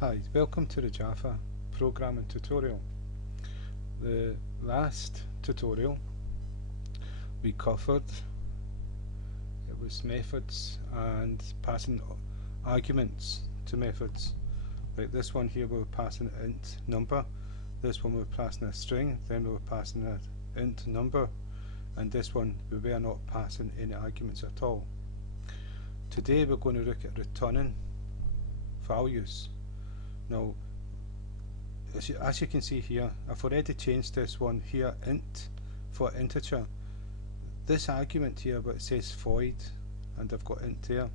Hi, welcome to the Java programming tutorial. The last tutorial we covered it was methods and passing arguments to methods. Like this one here, we were passing an int number, this one we were passing a string, then we were passing an int number, and this one we were not passing any arguments at all. Today we're going to look at returning values. Now, as you can see here, I've already changed this one here, int for integer. This argument here, where it says void, and I've got int there,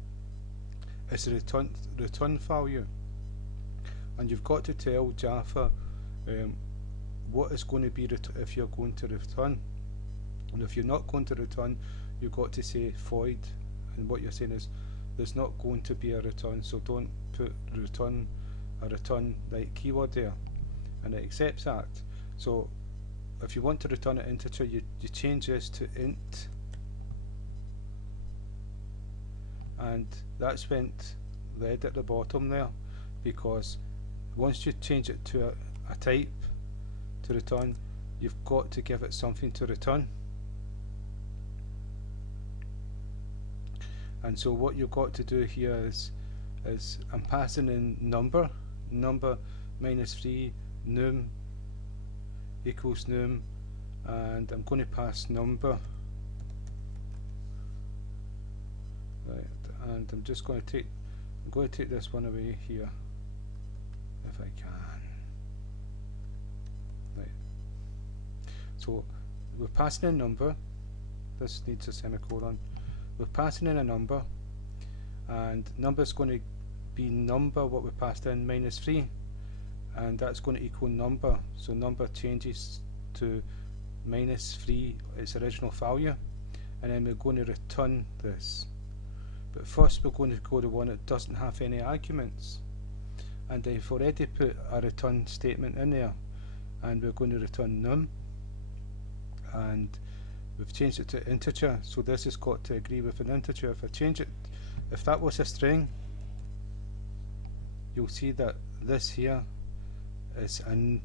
is a return value, and you've got to tell Java what is going to be if you're going to return, and if you're not going to return, you've got to say void, and what you're saying is there's not going to be a return, so don't put return like keyword there, and it accepts that. So if you want to return an integer, you change this to int, and that's went red at the bottom there, because once you change it to a type to return, you've got to give it something to return. And so what you've got to do here is I'm passing in number -3 num equals num, and I'm going to pass number, right, and I'm just going to take this one away here if I can. Right, so we're passing in number, this needs a semicolon, we're passing in a number, and number is going to be number what we passed in -3, and that's going to equal number, so number changes to -3, its original value, and then we're going to return this. But first we're going to go to one that doesn't have any arguments, and I've already put a return statement in there, and we're going to return num, and we've changed it to integer, so this has got to agree with an integer. If I change it, if that was a string, you'll see that this here is an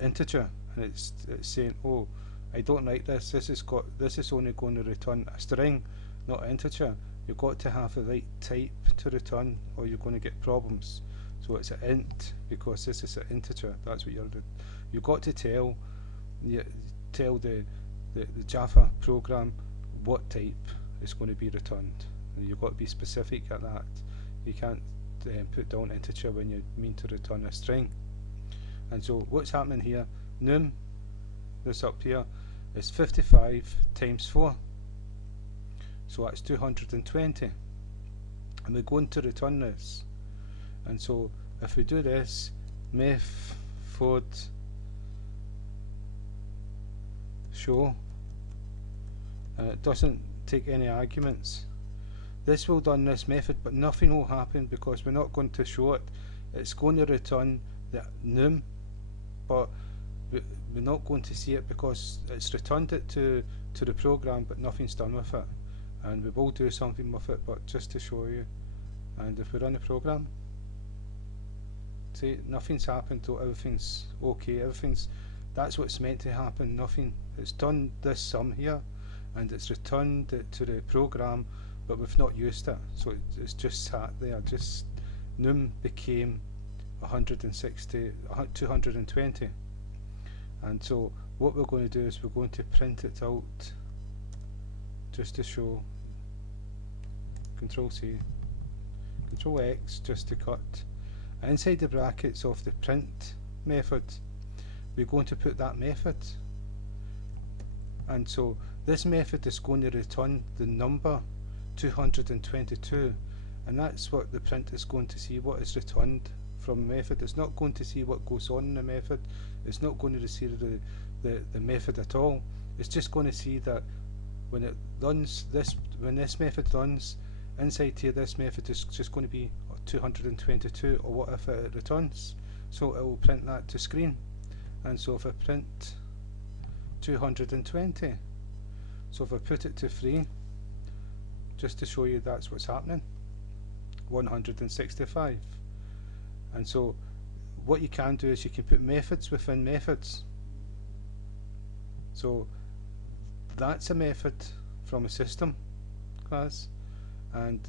integer, and it's saying, oh, I don't like this. This is only going to return a string, not an integer. You've got to have the right type to return, or you're going to get problems. So it's an int because this is an integer. That's what you've got to tell the Java program what type is going to be returned, and you've got to be specific at that. You can't put down integer when you mean to return a string. And so what's happening here, num, this up here, is 55 times 4, so that's 220, and we're going to return this. And so if we do this, method show, and it doesn't take any arguments, this will run this method, but nothing will happen because we're not going to show it. It's going to return the num, but we're not going to see it because it's returned it to the program, but nothing's done with it. And we will do something with it, but just to show you. And if we run the program, see, nothing's happened, so everything's okay. That's what's meant to happen. Nothing. It's done this sum here, and it's returned it to the program, but we've not used it, so it's just sat there. Just num became 220, and so what we're going to do is we're going to print it out just to show. Control C, Control X just to cut. Inside the brackets of the print method, we're going to put that method, and so this method is going to return the number 222, and that's what the print is going to see, what is returned from the method. It's not going to see what goes on in the method. It's not going to see the method at all. It's just going to see that when it runs this, when this method runs inside here, this method is just going to be 222 or whatever it returns, so it will print that to screen. And so if I print 220, so if I put it to 3, just to show you that's what's happening, 165. And so what you can do is you can put methods within methods. So that's a method from a system class, and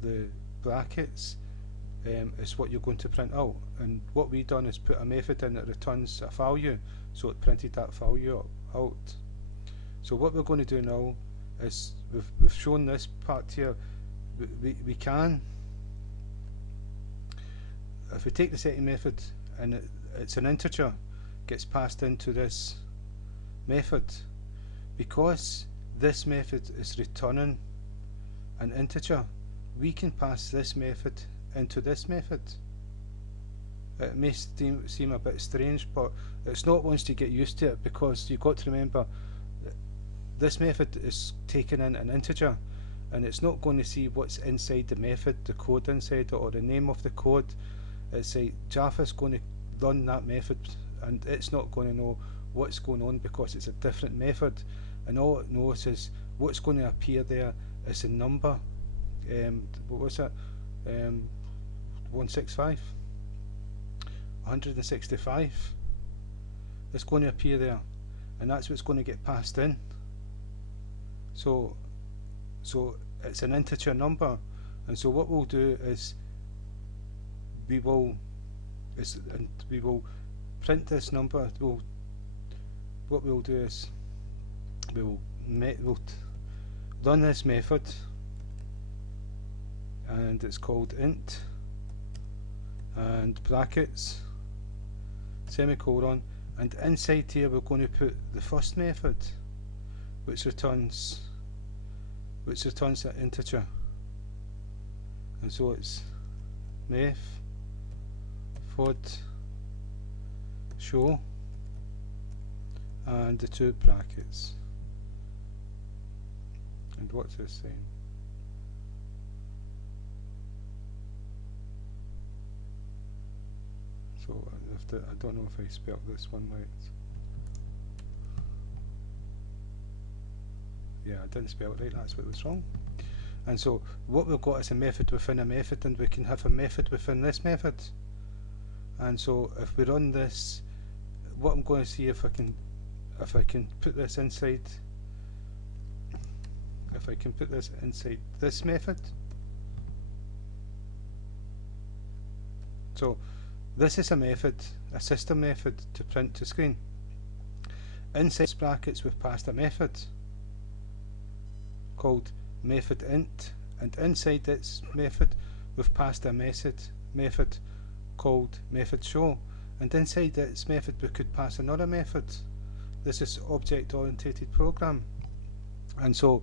the brackets is what you're going to print out. And what we done is put a method in that returns a value, so it printed that value out. So what we're going to do now is we've shown this part here. We can, if we take the setting method and it's an integer, gets passed into this method, because this method is returning an integer, we can pass this method into this method. It may seem a bit strange, but it's not once you get used to it, because you've got to remember this method is taking in an integer, and it's not going to see what's inside the method, the code inside it, or the name of the code. It's like Java's going to run that method, and it's not going to know what's going on because it's a different method, and all it knows is what's going to appear there is a number. What was it? 165, 165. It's going to appear there, and that's what's going to get passed in. So it's an integer number, and so what we'll do is we will print this number. What we'll do is we'll run this method, and it's called int, and brackets, semicolon, and inside here we're going to put the first method, which returns that integer. And so it's method show and the two brackets. And what's this saying? So I don't know if I spelled this one right. Yeah, I didn't spell it right, that's what was wrong. And so what we've got is a method within a method, and we can have a method within this method. And so if we run this, what I'm going to see if I can put this inside, if I can put this inside this method. So this is a method, a system method to print to screen. Inside brackets we've passed a method called method int, and inside its method we've passed a method called method show, and inside its method we could pass another method. This is object oriented program, and so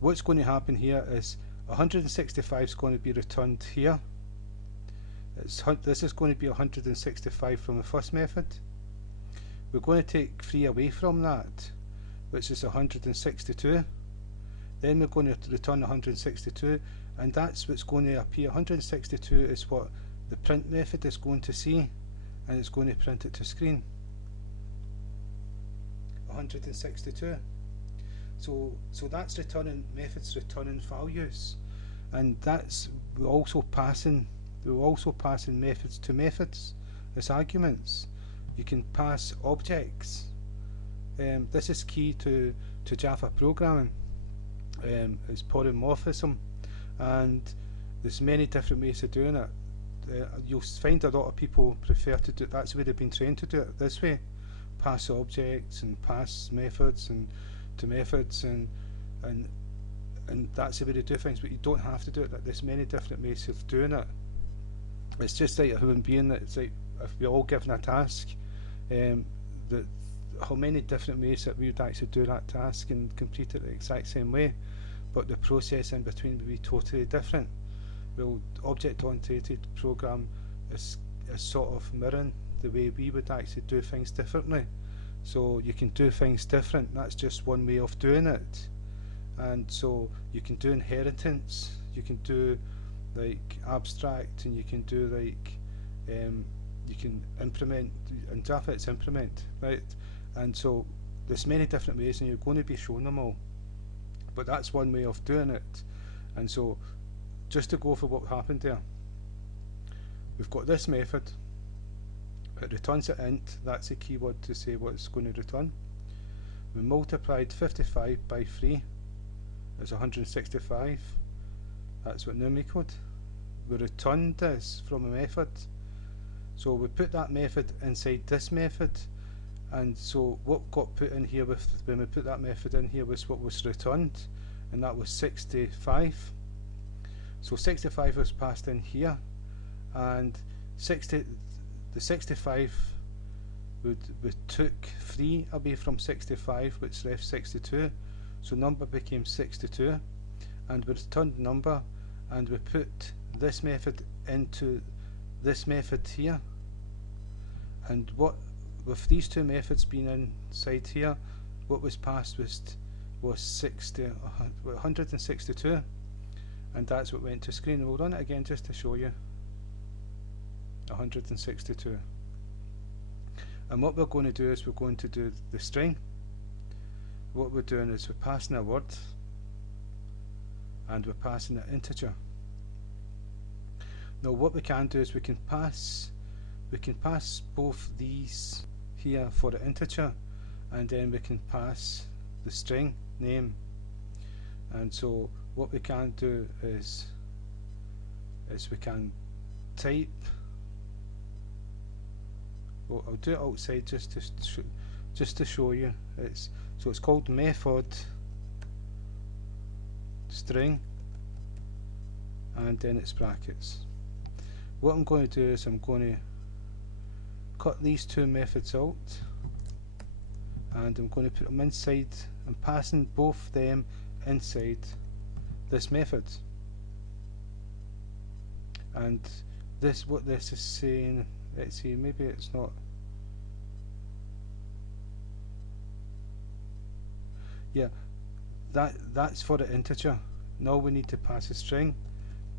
what's going to happen here is 165 is going to be returned here. This is going to be 165 from the first method. We're going to take 3 away from that, which is 162. Then we're going to return 162, and that's what's going to appear. 162 is what the print method is going to see, and it's going to print it to screen. 162. So that's returning methods, returning values, and that's we're also passing methods to methods as arguments. You can pass objects. This is key to Java programming. It's polymorphism, and there's many different ways of doing it. You'll find a lot of people prefer to do it. That's the way they've been trained to do it, this way. Pass objects and pass methods and to methods, and that's the way to do things, but you don't have to do it. There's many different ways of doing it. It's just like a human being, that it's like if we're all given a task, how many different ways that we would actually do that task and complete it the exact same way, but the process in between would be totally different. Well, object-oriented program is sort of mirroring the way we would actually do things differently. So you can do things different, that's just one way of doing it. And so you can do inheritance, you can do like abstract, and you can do like you can implement. In Java it's implement, right? And so there's many different ways, and you're going to be showing them all, but that's one way of doing it. And so just to go for what happened there, we've got this method, It returns an int, that's a keyword to say what it's going to return. We multiplied 55 by 3 is 165. That's what num equaled. We returned this from a method. So we put that method inside this method, and so what got put in here with when we put that method in here was what was returned, and that was 65. So 65 was passed in here, and the 65 we took 3 away from 65, which left 62, so number became 62, and we returned number, and we put this method into this method here, and what with these two methods being inside here, what was passed was 162, and that's what went to screen. We'll run it again just to show you. 162. And what we're going to do is we're going to do the string. What we're doing is we're passing a word, and we're passing an integer. Now what we can do is we can pass both these here for the integer, and then we can pass the string name. And so what we can do is we can type. Well, I'll do it outside just to show you. It's called method string, and then it's brackets. What I'm going to do is I'm going to cut these two methods out, and I'm going to put them inside. I'm passing both them inside this method. And this, what this is saying, let's see, maybe it's not. Yeah, that's for the integer. Now we need to pass a string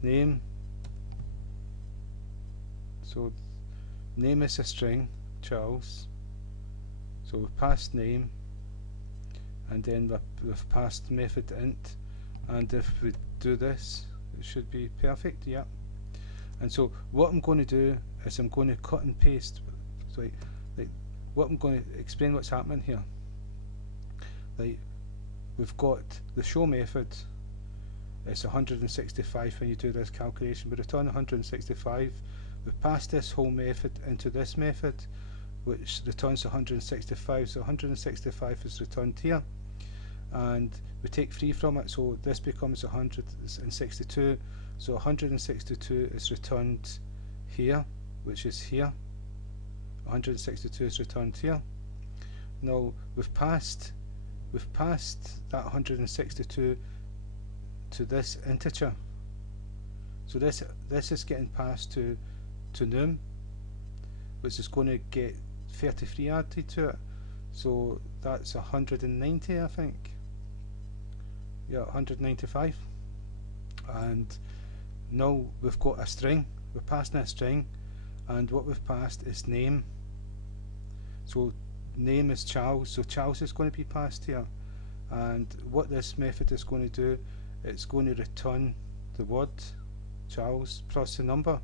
name. So name is a string, Charles. So we've passed name, and then we've passed method int, and if we do this, it should be perfect. Yeah. And so what I'm going to do is I'm going to cut and paste. So like what I'm going to explain what's happening here. Like we've got the show method. It's 165 when you do this calculation. We return 165. We pass this whole method into this method, which returns 165. So 165 is returned here, and we take 3 from it, so this becomes 162. So 162 is returned here, which is here. 162 is returned here. Now we've passed that 162 to this integer. So this is getting passed to num, which is going to get 33 added to it. So that's 190, I think. Yeah, 195. And now we've got a string. We're passing a string, and what we've passed is name. So name is Charles, so Charles is going to be passed here. And what this method is going to do, it's going to return the word Charles plus the number,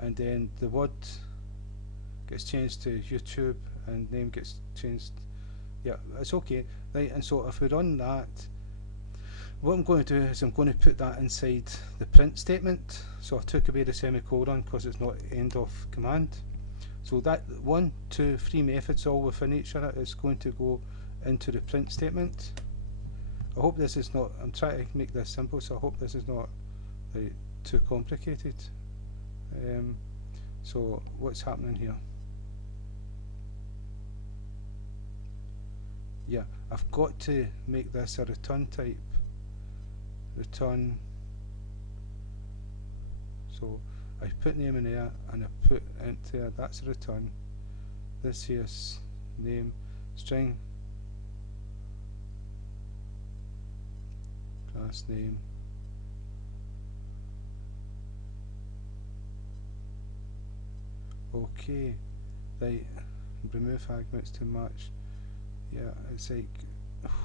and then the word gets changed to YouTube and name gets changed. Yeah, it's okay. Right, and so if we run that, what I'm going to do is I'm going to put that inside the print statement. So I took away the semicolon because it's not end of command. So that 1, 2, 3 methods all within each other is going to go into the print statement. I hope this is not, I'm trying to make this simple, so I hope this is not like, too complicated. So what's happening here? Yeah, I've got to make this a return type. Return. So I put name in there and I put int there, that's a return. This here's name string class name. Okay, right, remove arguments to match. Yeah, it's like,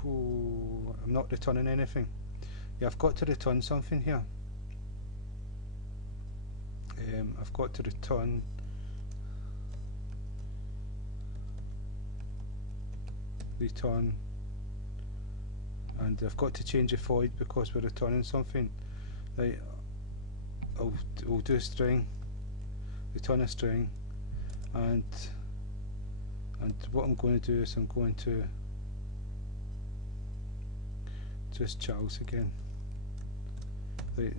oh, I'm not returning anything. Yeah, I've got to return something here. I've got to return return, and I've got to change the void because we're returning something. Right, we'll do string, return a string, and what I'm going to do is I'm going to just Charles again. Right.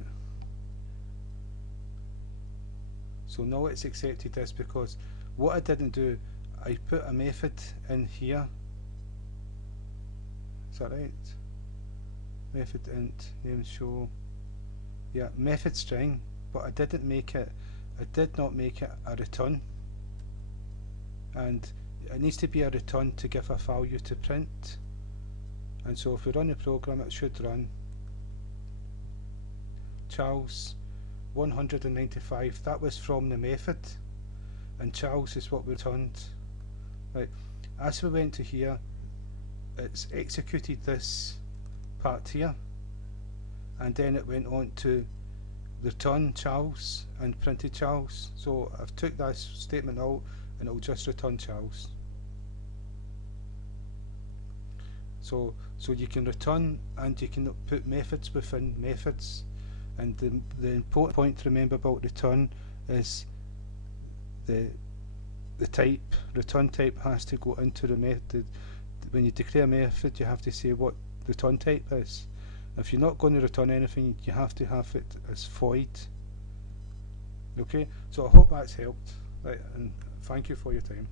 So now it's accepted this because what I didn't do, I put a method in here. Is that right? Method int name show. Yeah, method string, but I did not make it a return. And it needs to be a return to give a value to print. And so if we run the program, it should run Charles 195. That was from the method, and Charles is what we returned. Right. As we went to here, it's executed this part here, and then it went on to return Charles and printed Charles. So I've took that statement out and it'll just return Charles. So you can return and you can put methods within methods, and the important point to remember about return is the type. Return type has to go into the method. When you declare a method, you have to say what return type is. If you're not going to return anything, you have to have it as void. Okay, so I hope that's helped, right, and thank you for your time.